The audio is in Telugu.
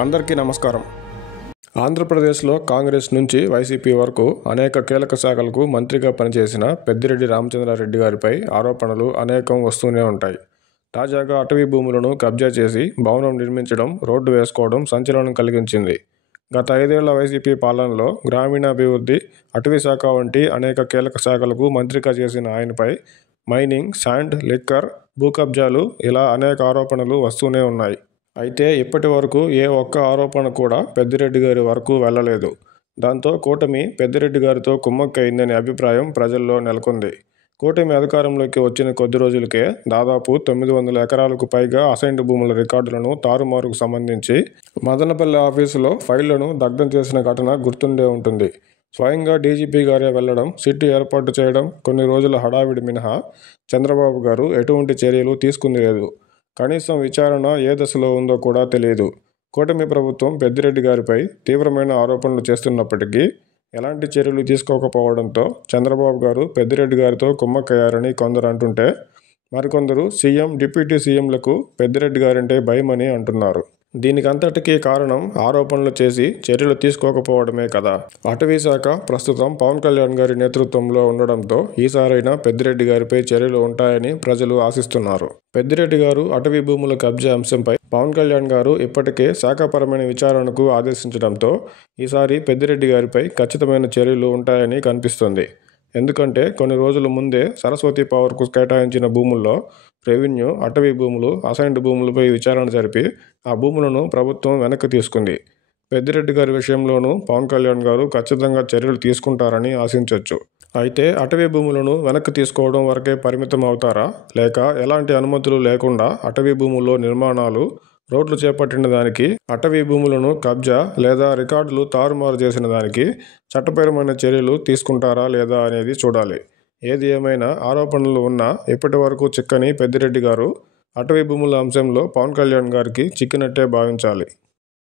అందరికీ నమస్కారం. ఆంధ్రప్రదేశ్లో కాంగ్రెస్ నుంచి వైసీపీ వరకు అనేక కీలక శాఖలకు మంత్రిగా పనిచేసిన పెద్దిరెడ్డి రామచంద్రారెడ్డి గారిపై ఆరోపణలు అనేకం వస్తూనే ఉంటాయి. తాజాగా అటవీ భూములను కబ్జా చేసి భవనం నిర్మించడం, రోడ్డు వేసుకోవడం సంచలనం కలిగించింది. గత 5 ఏళ్ల వైసీపీ పాలనలో గ్రామీణాభివృద్ధి, అటవీ శాఖ వంటి అనేక కీలక శాఖలకు మంత్రిగా చేసిన ఆయనపై మైనింగ్, శాండ్, లిక్కర్, భూ కబ్జాలు ఇలా అనేక ఆరోపణలు వస్తూనే ఉన్నాయి. అయితే ఇప్పటి వరకు ఏ ఒక్క ఆరోపణ కూడా పెద్దిరెడ్డి గారి వరకు వెళ్లలేదు. దాంతో కూటమి పెద్దిరెడ్డి గారితో కుమ్మక్కయిందనే అభిప్రాయం ప్రజల్లో నెలకొంది. కూటమి అధికారంలోకి వచ్చిన కొద్ది రోజులకే దాదాపు 900 ఎకరాలకు పైగా అసైన్డ్ భూముల రికార్డులను తారుమారుకు సంబంధించి మదనపల్లి ఆఫీసులో ఫైళ్లను దగ్ధం చేసిన ఘటన గుర్తుండే ఉంటుంది. స్వయంగా డీజీపీ గారే వెళ్లడం, సిట్టు ఏర్పాటు చేయడం, కొన్ని రోజుల హడావిడి మినహా చంద్రబాబు గారు ఎటువంటి చర్యలు తీసుకుంది లేదు. కనీసం విచారణ ఏ దశలో ఉందో కూడా తెలియదు. కూటమి ప్రభుత్వం పెద్దిరెడ్డి గారిపై తీవ్రమైన ఆరోపణలు చేస్తున్నప్పటికీ ఎలాంటి చర్యలు తీసుకోకపోవడంతో చంద్రబాబు గారు పెద్దిరెడ్డి గారితో కుమ్మక్కయ్యారని కొందరు అంటుంటే, మరికొందరు సీఎం, డిప్యూటీ సీఎంలకు పెద్దిరెడ్డి గారంటే భయమని అంటున్నారు. దీనికంతటికీ కారణం ఆరోపణలు చేసి చర్యలు తీసుకోకపోవడమే కదా. అటవీ శాఖ ప్రస్తుతం పవన్ కళ్యాణ్ గారి నేతృత్వంలో ఉండడంతో ఈసారైనా పెద్దిరెడ్డి గారిపై చర్యలు ఉంటాయని ప్రజలు ఆశిస్తున్నారు. పెద్దిరెడ్డి గారు అటవీ భూముల కబ్జా అంశంపై పవన్ కళ్యాణ్ గారు ఇప్పటికే శాఖాపరమైన విచారణకు ఆదేశించడంతో ఈసారి పెద్దిరెడ్డి గారిపై ఖచ్చితమైన చర్యలు ఉంటాయని కనిపిస్తోంది. ఎందుకంటే కొన్ని రోజుల ముందే సరస్వతి పవర్కు కేటాయించిన భూముల్లో రెవెన్యూ, అటవీ భూములు, అసైన్డ్ భూములపై విచారణ జరిపి ఆ భూములను ప్రభుత్వం వెనక్కి తీసుకుంది. పెద్దిరెడ్డి గారి విషయంలోనూ పవన్ కళ్యాణ్ గారు ఖచ్చితంగా చర్యలు తీసుకుంటారని ఆశించొచ్చు. అయితే అటవీ భూములను వెనక్కి తీసుకోవడం వరకే పరిమితం అవుతారా, లేక ఎలాంటి అనుమతులు లేకుండా అటవీ భూముల్లో నిర్మాణాలు, రోడ్లు చేపట్టిన దానికి, అటవీ భూములను కబ్జా లేదా రికార్డులు తారుమారు చేసిన దానికి చట్టపరమైన చర్యలు తీసుకుంటారా లేదా అనేది చూడాలి. ఏది ఏమైనా ఆరోపణలు ఉన్నా ఇప్పటి వరకు చిక్కని పెద్దిరెడ్డి గారు అటవీ భూముల అంశంలో పవన్ కళ్యాణ్ గారికి చిక్కినట్టే భావించాలి.